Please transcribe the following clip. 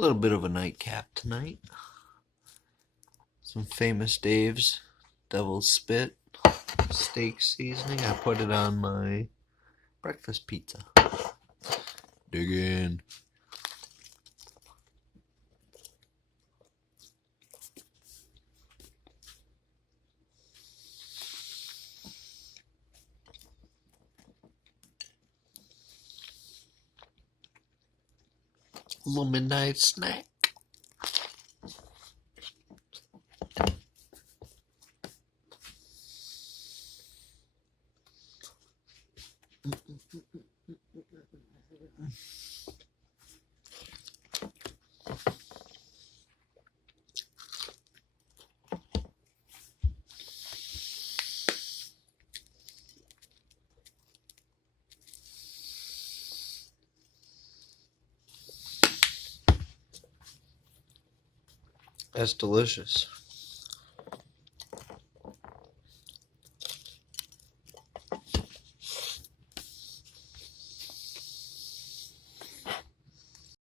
little bit of a nightcap tonight. Some Famous Dave's Devil's Spit steak seasoning. I put it on my breakfast pizza. Dig in. A little midnight snack. That's delicious.